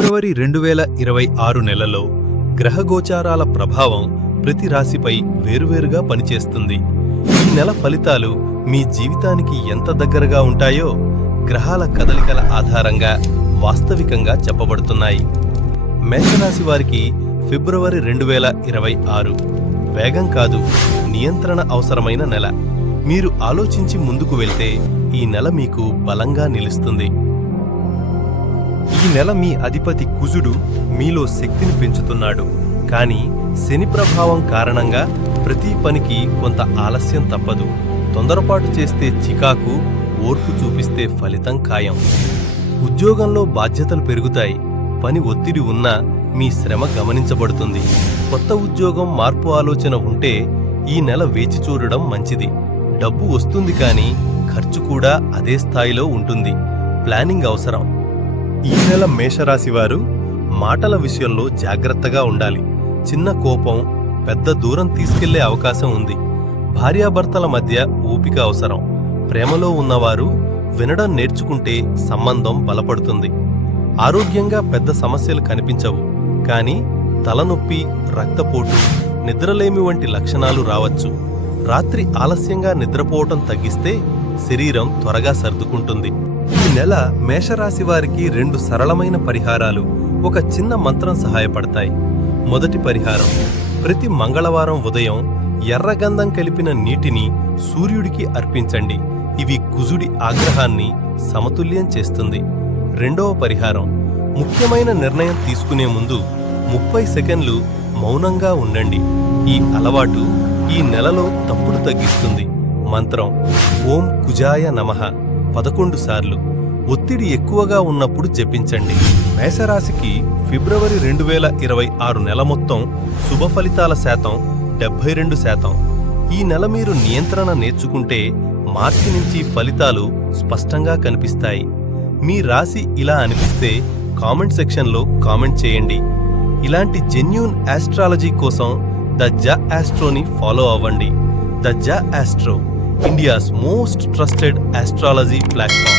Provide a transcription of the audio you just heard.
ఫిబ్రవరి 2026 నెలలో గ్రహగోచారాల ప్రభావం ప్రతి రాశిపై వేరువేరుగా పనిచేస్తుంది. ఈ నెల ఫలితాలు మీ జీవితానికి ఎంత దగ్గరగా ఉంటాయో గ్రహాల కదలికల ఆధారంగా వాస్తవికంగా చెప్పబడుతున్నాయి. మేషరాశి వారికి ఫిబ్రవరి 2026 వేగం కాదు, నియంత్రణ అవసరమైన నెల. మీరు ఆలోచించి ముందుకు వెళ్తే ఈ నెల మీకు బలంగా నిలుస్తుంది. ఈ నెల మీ అధిపతి కుజుడు మీలో శక్తిని పెంచుతున్నాడు. కానీ శని ప్రభావం కారణంగా ప్రతి పనికి కొంత ఆలస్యం తప్పదు. తొందరపాటు చేస్తే చికాకు, ఓర్పు చూపిస్తే ఫలితం ఖాయం. ఉద్యోగంలో బాధ్యతలు పెరుగుతాయి. పని ఒత్తిడి ఉన్నా మీ శ్రమ గమనించబడుతుంది. కొత్త ఉద్యోగం, మార్పు ఆలోచన ఉంటే ఈ నెల వేచి చూడడం మంచిది. డబ్బు వస్తుంది కానీ ఖర్చు కూడా అదే స్థాయిలో ఉంటుంది. ప్లానింగ్ అవసరం. ఈ నెల మేషరాశివారు మాటల విషయంలో జాగ్రత్తగా ఉండాలి. చిన్న కోపం పెద్ద దూరం తీసుకెళ్లే అవకాశం ఉంది. భార్యాభర్తల మధ్య ఓపిక అవసరం. ప్రేమలో ఉన్నవారు వినడం నేర్చుకుంటే సంబంధం బలపడుతుంది. ఆరోగ్యంగా పెద్ద సమస్యలు కనిపించవు, కానీ తలనొప్పి, రక్తపోటు, నిద్రలేమి వంటి లక్షణాలు రావచ్చు. రాత్రి ఆలస్యంగా నిద్రపోవటం తగ్గిస్తే శరీరం త్వరగా సర్దుకుంటుంది. ఈ నెల మేషరాశి వారికి 2 సరళమైన పరిహారాలు, ఒక చిన్న మంత్రం సహాయపడతాయి. మొదటి పరిహారం, ప్రతి మంగళవారం ఉదయం ఎర్రగంధం కలిపిన నీటిని సూర్యుడికి అర్పించండి. ఇవి కుజుడి ఆగ్రహాన్ని సమతుల్యం చేస్తుంది. రెండవ పరిహారం, ముఖ్యమైన నిర్ణయం తీసుకునే ముందు 30 సెకండ్లు మౌనంగా ఉండండి. ఈ అలవాటు ఈ నెలలో తప్పులు తగ్గిస్తుంది. మంత్రం ఓం కుజాయ నమః 11 సార్లు. ఒత్తిడి ఎక్కువగా ఉన్నప్పుడు జపించండి. మేషరాశికి ఫిబ్రవరి 2026 నెల మొత్తం శుభ ఫలితాల శాతం 72%. ఈ నెల మీరు నియంత్రణ నేర్చుకుంటే మార్చి నుంచి ఫలితాలు స్పష్టంగా కనిపిస్తాయి. మీ రాశి ఇలా అనిపిస్తే కామెంట్ సెక్షన్లో కామెంట్ చేయండి. ఇలాంటి జెన్యూన్ ఆస్ట్రాలజీ కోసం ద జా ఆస్ట్రోని ఫాలో అవ్వండి. The Ja astro, India's most trusted astrology platform.